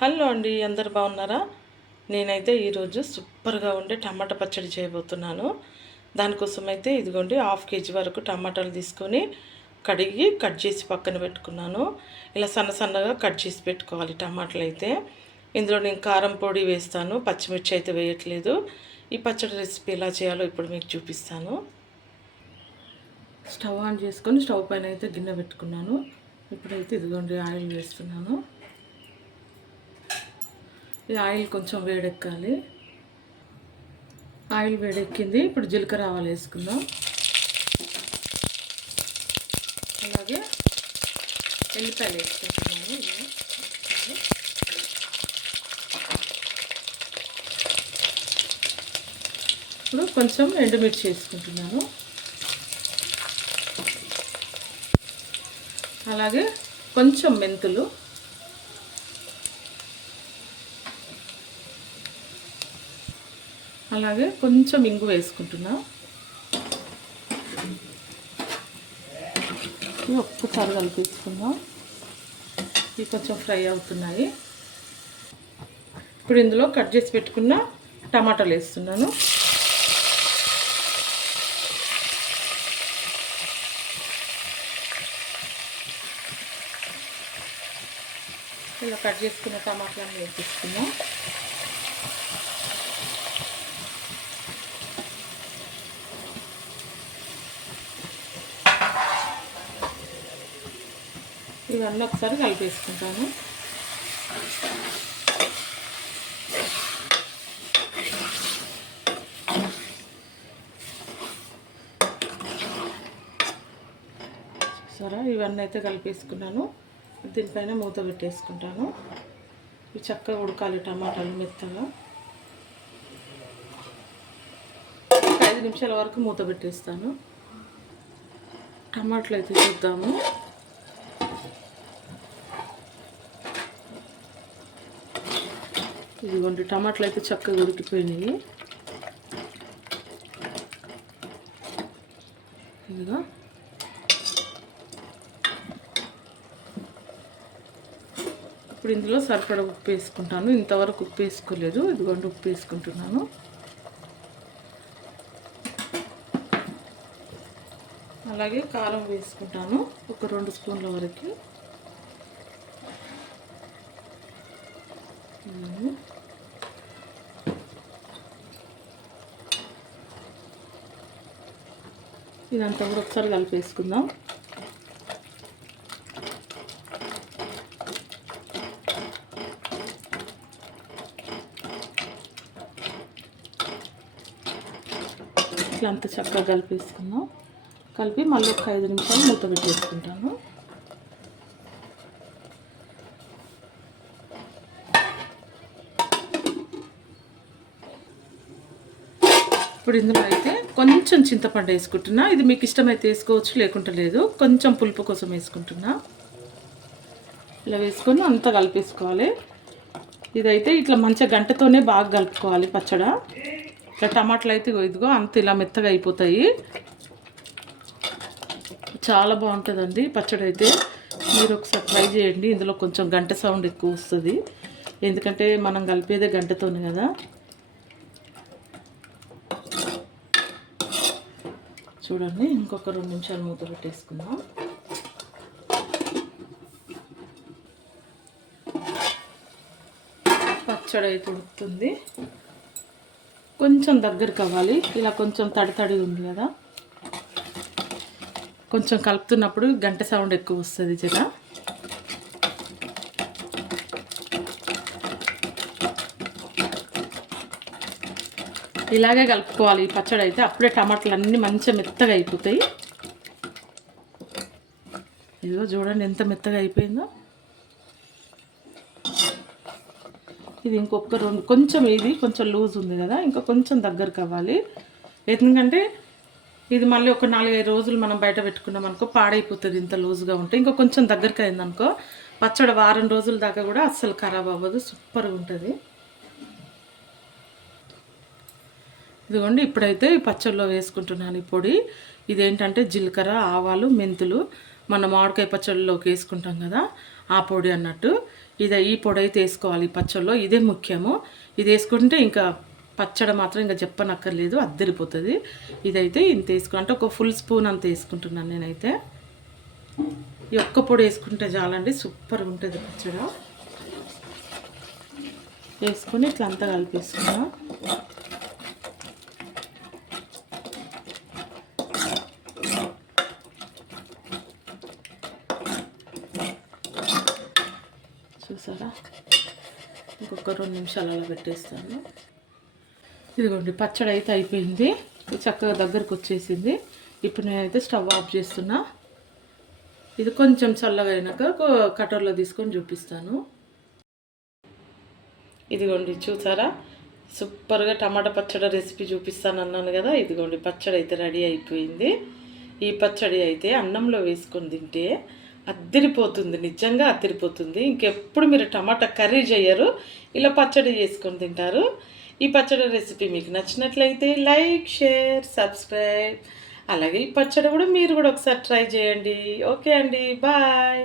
Hello అండి అందరు బాగున్నారా? నేనైతే ఈరోజు సూపర్గా ఉండే టమాటా పచ్చడి చేయబోతున్నాను. దానికోసం అయితే ఇదిగోండి హాఫ్ కేజీ వరకు టమాటాలు తీసుకొని కడిగి కట్ చేసి పక్కన పెట్టుకున్నాను. ఇలా సన్న సన్నగా కట్ చేసి పెట్టుకోవాలి టమాటాలు అయితే ఇందులో నేను కారం పొడి వేస్తాను పచ్చిమిర్చి అయితే వేయట్లేదు. ఈ పచ్చడి రెసిపీ ఎలా చేయాలో ఇప్పుడు మీకు చూపిస్తాను. స్టవ్ ఆన్ చేసుకొని స్టవ్ పైన అయితే గిన్నె పెట్టుకున్నాను. ఇప్పుడైతే ఇదిగోండి ఆయిల్ వేస్తున్నాను. ఈ ఆయిల్ కొంచెం వేడెక్కాలి. ఆయిల్ వేడెక్కింది. ఇప్పుడు జీలకర్ర ఆవాలు వేసుకుందాం. అలాగే ఎల్లిపాయలు వేసుకుంటున్నాను ఇప్పుడు కొంచెం ఎండుమిర్చి వేసుకుంటున్నాను. అలాగే కొంచెం మెంతులు. అలాగే కొంచెం ఇంగు వేసుకుంటున్నా. ఇవి ఒక్కసారి కలిపించుకుందాం ఇవి కొంచెం ఫ్రై అవుతున్నాయి. ఇప్పుడు ఇందులో కట్ చేసి పెట్టుకున్న టమాటాలు వేస్తున్నాను. ఇలా కట్ చేసుకున్న టమాటాలను వేపిస్తున్నాం ఇవన్నీ ఒకసారి కలిపేసుకుంటాను. సరే ఇవన్నీ అయితే కలిపేసుకున్నాను. దీనిపైన మూత పెట్టేసుకుంటాను. ఇవి చక్కగా ఉడకాలి టమాటాలు మెత్తగా. ఐదు నిమిషాల వరకు మూత పెట్టేస్తాను. టమాటాలు అయితే చూద్దాము. ఇదిగోండి టమాటాలు అయితే చక్కగా ఉడికిపోయినాయి. ఇదిగో. ఇప్పుడు ఇందులో సరిపడ ఉప్పు వేసుకుంటాను. ఇంతవరకు ఉప్పు వేసుకోలేదు. ఇదిగోండి ఉప్పు వేసుకుంటున్నాను. అలాగే కారం వేసుకుంటాను ఒక రెండు స్పూన్ల వరకు. ఇదంతా కూడా ఒకసారి కలిపేసుకుందాం. ఇట్లా అంత చక్కగా కలిపేసుకుందాం. కలిపి మళ్ళీ ఒక ఐదు నిమిషాలు మూత పెట్టేసుకుంటాను ఇప్పుడు ఇందులో అయితే కొంచెం చింతపండు వేసుకుంటున్నా. ఇది మీకు ఇష్టమైతే వేసుకోవచ్చు లేకుంటే లేదు. కొంచెం పులుపు కోసం వేసుకుంటున్నా. ఇలా వేసుకొని అంతా కలిపేసుకోవాలి. ఇదైతే ఇట్లా మంచిగా గంటతోనే బాగా కలుపుకోవాలి పచ్చడ. ఇట్లా టమాటాలు అయితే ఇదిగో అంత ఇలా మెత్తగా అయిపోతాయి. చాలా బాగుంటుందండి పచ్చడి అయితే. మీరు ఒకసారి ట్రై చేయండి. ఇందులో కొంచెం గంట సౌండ్ ఎక్కువ వస్తుంది. ఎందుకంటే మనం కలిపేదే గంటతోనే కదా. చూడండి ఇంకొక రెండు నిమిషాలు మూత పెట్టేసుకుందాం. పచ్చడి అయితే ఉడుకుతుంది. కొంచెం దగ్గరికి అవ్వాలి. ఇలా కొంచెం తడి తడి ఉంది కదా. కొంచెం కలుపుతున్నప్పుడు గంట సౌండ్ ఎక్కువ వస్తుంది జర. ఇలాగే కలుపుకోవాలి ఈ పచ్చడి అయితే. అప్పుడే టమాటాలు అన్నీ మంచిగా మెత్తగా అయిపోతాయి. ఇదిగో చూడండి ఎంత మెత్తగా అయిపోయిందో. ఇది ఇంకొక రెండు కొంచెం ఇది కొంచెం లూజ్ ఉంది కదా ఇంకా కొంచెం దగ్గరకు అవ్వాలి. ఎందుకంటే ఇది మళ్ళీ ఒక నాలుగైదు రోజులు మనం బయట పెట్టుకున్నాం అనుకో పాడైపోతుంది ఇంత లూజ్గా ఉంటే. ఇంకా కొంచెం దగ్గరికి అయిందనుకో పచ్చడి వారం రోజుల దాకా కూడా అస్సలు ఖరాబ్ అవ్వదు సూపర్గా ఉంటుంది. ఇదిగోండి ఇప్పుడైతే ఈ పచ్చడిలో వేసుకుంటున్నాను ఈ పొడి. ఇదేంటంటే జీలకర్ర ఆవాలు మెంతులు. మన మామిడికాయ పచ్చళ్ళలోకి వేసుకుంటాం కదా ఆ పొడి అన్నట్టు. ఇది ఈ పొడి అయితే వేసుకోవాలి ఈ పచ్చళ్ళలో ఇదే ముఖ్యము. ఇది వేసుకుంటే ఇంకా పచ్చడి మాత్రం ఇంకా చెప్పనక్కర్లేదు అద్దరిపోతుంది. ఇదైతే ఇంత వేసుకు అంటే ఒక ఫుల్ స్పూన్ అంత వేసుకుంటున్నాను నేనైతే. ఈ ఒక్క పొడి వేసుకుంటే చాలండి సూపర్గా ఉంటుంది పచ్చడి. వేసుకొని ఇట్లా అంతా కలిపేసుకున్నాను చూసారా? ఇంకొక రెండు నిమిషాలు అలా పెట్టేస్తాను. ఇదిగోండి పచ్చడి అయితే అయిపోయింది. చక్కగా దగ్గరకు వచ్చేసింది. ఇప్పుడు నేనైతే స్టవ్ ఆఫ్ చేస్తున్నా. ఇది కొంచెం చల్లగా అయినాక ఒక కటర్లో తీసుకొని చూపిస్తాను. ఇదిగోండి చూసారా? సూపర్గా టమాటా పచ్చడి రెసిపీ చూపిస్తాను అన్నాను కదా. ఇదిగోండి పచ్చడి అయితే రెడీ అయిపోయింది. ఈ పచ్చడి అయితే అన్నంలో వేసుకొని తింటే అద్దరిపోతుంది నిజంగా అద్దరిపోతుంది. ఇంకెప్పుడు మీరు టమాటా కర్రీ చేయరు ఇలా పచ్చడి చేసుకొని తింటారు. ఈ పచ్చడి రెసిపీ మీకు నచ్చినట్లయితే లైక్ షేర్ సబ్స్క్రైబ్. అలాగే ఈ పచ్చడి కూడా మీరు కూడా ఒకసారి ట్రై చేయండి. ఓకే అండి బాయ్.